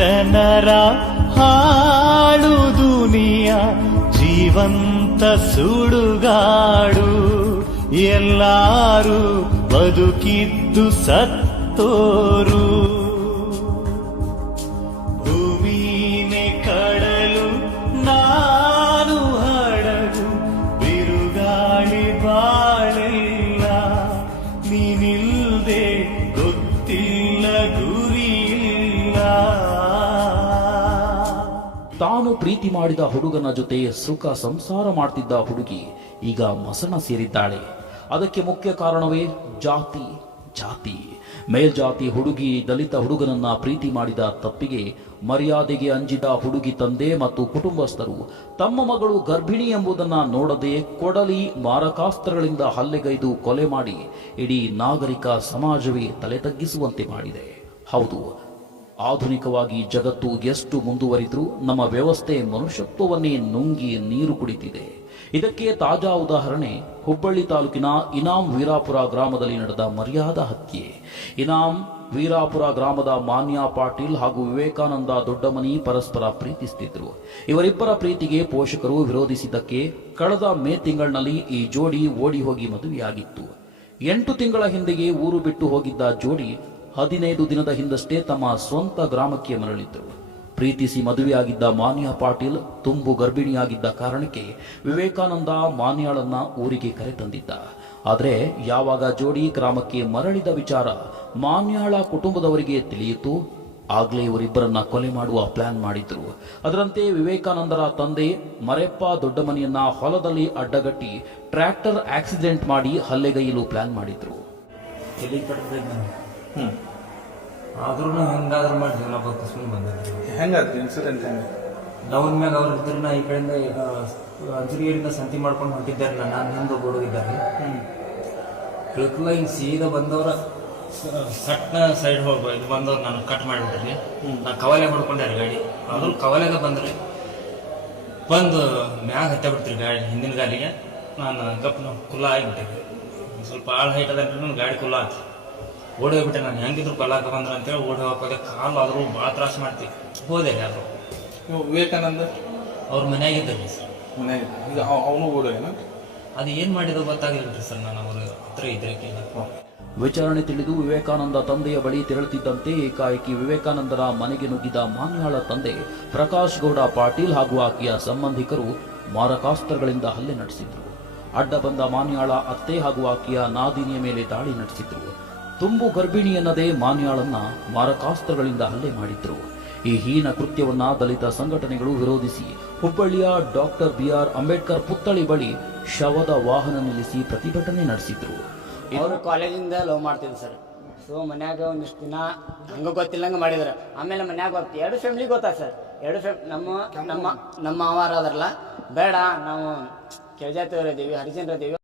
ಜನರ ಹಾಳು ದುನಿಯ ಜೀವಂತ ಸುಡುಗಾಡು ಎಲ್ಲಾರು ಬದುಕಿದ್ದು ಸತ್ತೋರು ಭೂಮಿನೇ ಕಡಲು ನಾನು ಹಡಗು ಬಿರುಗಾಳಿ ಬಾಳೆಲ್ಲ ನೀನಿಲ್ದೆ ಗೊತ್ತಿಲ್ಲ ಗುರಿಯಿಲ್ಲ. ತಾನು ಪ್ರೀತಿ ಮಾಡಿದ ಹುಡುಗನ ಜೊತೆ ಸುಖ ಸಂಸಾರ ಮಾಡ್ತಿದ್ದ ಹುಡುಗಿ ಈಗ ಮಸಣ ಸೇರಿದ್ದಾಳೆ. ಅದಕ್ಕೆ ಮುಖ್ಯ ಕಾರಣವೇ ಜಾತಿ. ಮೇಲ್ಜಾತಿ ಹುಡುಗಿ ದಲಿತ ಹುಡುಗನನ್ನ ಪ್ರೀತಿ ಮಾಡಿದ ತಪ್ಪಿಗೆ ಮರ್ಯಾದೆಗೆ ಅಂಜಿದ ಹುಡುಗಿ ತಂದೆ ಮತ್ತು ಕುಟುಂಬಸ್ಥರು ತಮ್ಮ ಮಗಳು ಗರ್ಭಿಣಿ ಎಂಬುದನ್ನ ನೋಡದೆ ಕೊಡಲಿ ಮಾರಕಾಸ್ತ್ರಗಳಿಂದ ಹಲ್ಲೆಗೈದು ಕೊಲೆ ಮಾಡಿ ಇಡೀ ನಾಗರಿಕ ಸಮಾಜವೇ ತಲೆ ತಗ್ಗಿಸುವಂತೆ ಮಾಡಿದೆ. ಹೌದು, ಆಧುನಿಕವಾಗಿ ಜಗತ್ತು ಎಷ್ಟು ಮುಂದುವರಿದ್ರೂ ನಮ್ಮ ವ್ಯವಸ್ಥೆ ಮನುಷ್ಯತ್ವವನ್ನೇ ನುಂಗಿ ನೀರು ಕುಡಿತಿದೆ. ಇದಕ್ಕೆ ತಾಜಾ ಉದಾಹರಣೆ ಹುಬ್ಬಳ್ಳಿ ತಾಲೂಕಿನ ಇನಾಂ ವೀರಾಪುರ ಗ್ರಾಮದಲ್ಲಿ ನಡೆದ ಮರ್ಯಾದಾ ಹತ್ಯೆ. ಇನಾಂ ವೀರಾಪುರ ಗ್ರಾಮದ ಮಾನ್ಯ ಪಾಟೀಲ್ ಹಾಗೂ ವಿವೇಕಾನಂದ ದೊಡ್ಡಮನಿ ಪರಸ್ಪರ ಪ್ರೀತಿಸುತ್ತಿದ್ದರು. ಇವರಿಬ್ಬರ ಪ್ರೀತಿಗೆ ಪೋಷಕರು ವಿರೋಧಿಸಿದ್ದಕ್ಕೆ ಕಳೆದ ಮೇ ತಿಂಗಳಿನಲ್ಲಿ ಈ ಜೋಡಿ ಓಡಿ ಹೋಗಿ ಮದುವೆಯಾಗಿತ್ತು. 8 ತಿಂಗಳ ಹಿಂದೆಯೇ ಊರು ಬಿಟ್ಟು ಹೋಗಿದ್ದ ಜೋಡಿ 15 ದಿನದ ಹಿಂದಷ್ಟೇ ತಮ್ಮ ಸ್ವಂತ ಗ್ರಾಮಕ್ಕೆ ಮರಳಿದ್ದರು. ಪ್ರೀತಿಸಿ ಮದುವೆಯಾಗಿದ್ದ ಮಾನ್ಯ ಪಾಟೀಲ್ ತುಂಬು ಗರ್ಭಿಣಿಯಾಗಿದ್ದ ಕಾರಣಕ್ಕೆ ವಿವೇಕಾನಂದ ಮಾನ್ಯಾಳನ್ನ ಊರಿಗೆ ಕರೆತಂದಿದ್ದ. ಆದರೆ ಯಾವಾಗ ಜೋಡಿ ಗ್ರಾಮಕ್ಕೆ ಮರಳಿದ ವಿಚಾರ ಮಾನ್ಯಾಳ ಕುಟುಂಬದವರಿಗೆ ತಿಳಿಯಿತು, ಆಗ್ಲೇ ಇವರಿಬ್ಬರನ್ನ ಕೊಲೆ ಮಾಡುವ ಪ್ಲಾನ್ ಮಾಡಿದ್ರು. ಅದರಂತೆ ವಿವೇಕಾನಂದರ ತಂದೆ ಮರೆಪ್ಪ ದೊಡ್ಡಮನಿಯನ್ನ ಹೊಲದಲ್ಲಿ ಅಡ್ಡಗಟ್ಟಿ ಟ್ರ್ಯಾಕ್ಟರ್ ಆಕ್ಸಿಡೆಂಟ್ ಮಾಡಿ ಹಲ್ಲೆಗೈಯಲು ಪ್ಲಾನ್ ಮಾಡಿದ್ರು. ಆದ್ರೂ ಹೆಂಗಾದ್ರೂ ಮಾಡಿ ಜೀವನ ಬದುಕಿಸ್ಕೊಂಡು ಬಂದಿದ್ರಿ. ಹೆಂಗಾದ್ರಿ ಇನ್ಸಿಡೆಂಟ್? ಡೌನ್ ಮ್ಯಾಗ ಅವ್ರ ಇದ್ರ ನಾ ಈ ಕಡೆಯಿಂದ ಅಂಜುರಿಯಿಂದ ಸಂತಿ ಮಾಡ್ಕೊಂಡು ಹೊಂಟಿದ್ದಾರೆ. ನಾನು ಹಿಂದೆ ಓಡೋಗಿದ್ದಾರೆ. ಇಳಕಲ್ಲ ಹಿಂಗೆ ಸೀದಾ ಬಂದವ್ರ ಸಟ್ನ ಸೈಡ್ ಹೋಗಿ ಇದು ಬಂದವ್ರು ನಾನು ಕಟ್ ಮಾಡಿಬಿಟ್ರಿ. ನಾ ಕವಲೆ ಹೊಡ್ಕೊಂಡ್ಯಾರ ಗಾಡಿ. ಅದ್ರ ಕವಲೆಗ ಬಂದ್ರಿ ಬಂದು ಮ್ಯಾಗ ಹತ್ತ ಬಿಡ್ತೀರಿ ಗಾಡಿ ಹಿಂದಿನ ಗಾಲಿಗೆ. ನಾನು ಗಪ್ ಕುಲ್ಲ ಆಗಿಬಿಟ್ಟಿದ್ದೆ. ಸ್ವಲ್ಪ ಆಳ್ ಹೈಟ್ ಅದ ಗಾಡಿ ಕುಲ್ಲ ಆಯ್ತು. ಓಡಿ ಹೋಗ್ಬಿಟ್ಟೆ. ನಾನು ಹೆಂಗಿದ್ರು ಕೊಲ್ಲಾಕ ಬಂದ್ರ ಅಂತೇಳಿ ಓಡಿ ಹೋಗೋದೆ. ಕಾಲು ಆದ್ರೂ ಭಾಳ ತ್ರಾಸ ಮಾಡ್ತೀವಿ. ಹೋದೆ ಯಾರು ವಿವೇಕಾನಂದ ಅವ್ರ ಮನ್ಯಾಗಿದ್ದಲ್ಲಿ ಸರ್. ಮನೆಯಾಗ ಈಗ ಅವನು ಓಡೋನ ಅದು ಏನು ಮಾಡಿದ್ರು ಗೊತ್ತಾಗಿಲ್ರಿ ಸರ್. ನಾನು ಅವ್ರ ಹತ್ರ ಇದ್ರೆ ವಿಚಾರಣೆ ತಿಳಿದು ವಿವೇಕಾನಂದ ತಂದೆಯ ಬಳಿ ತೆರಳುತ್ತಿದ್ದಂತೆ ಏಕಾಏಕಿ ವಿವೇಕಾನಂದರ ಮನೆಗೆ ನುಗ್ಗಿದ ಮಾನ್ಯಾಳ ತಂದೆ ಪ್ರಕಾಶ್ ಗೌಡ ಪಾಟೀಲ್ ಹಾಗೂ ಆಕೆಯ ಸಂಬಂಧಿಕರು ಮಾರಕಾಸ್ತ್ರಗಳಿಂದ ಹಲ್ಲೆ ನಡೆಸಿದ್ರು. ಅಡ್ಡ ಬಂದ ಮಾನ್ಯಾಳ ಅತ್ತೆ ಹಾಗೂ ಆಕೆಯ ನಾದಿನಿಯ ಮೇಲೆ ದಾಳಿ ನಡೆಸಿದ್ರು. ತುಂಬು ಗರ್ಭಿಣಿಯನ್ನದೇ ಮಾನ್ಯಾಳನ್ನ ಮಾರಕಾಸ್ತ್ರಗಳಿಂದ ಹಲ್ಲೆ ಮಾಡಿದ್ರು. ಈ ಹೀನ ಕೃತ್ಯವನ್ನ ದಲಿತ ಸಂಘಟನೆಗಳು ವಿರೋಧಿಸಿ ಹುಬ್ಬಳ್ಳಿಯ ಡಾಕ್ಟರ್ BR ಅಂಬೇಡ್ಕರ್ ಪುತ್ಥಳಿ ಬಳಿ ಶವದ ವಾಹನ ನಿಲ್ಲಿಸಿ ಪ್ರತಿಭಟನೆ ನಡೆಸಿದ್ರು. ಅವರು ಕಾಲೇಜಿಂದ ಲವ್ ಮಾಡ್ತಿದ್ರು ಸರ್. ಸೊ ಮನ್ಯಾಗ ಒಂದಿಷ್ಟು ದಿನ ಹಂಗ ಗೊತ್ತಿಲ್ಲಂಗ ಮಾಡಿದ್ರು. ಆಮೇಲೆ ಮನ್ಯಾಗ ಹೋಗ್ತಿ 2 ಫ್ಯಾಮಿಲಿ ಗೊತ್ತಾ ಸರ್. 2 ನಮ್ಮ ಮಾವಾರ ಅದ್ರಲ್ಲ, ಬೇಡ ನಾವು ಕೆಳಜಾತಿಯವ್ರು ಇದೀವಿ, ಹರಿಜನರು ಇದೀವಿ.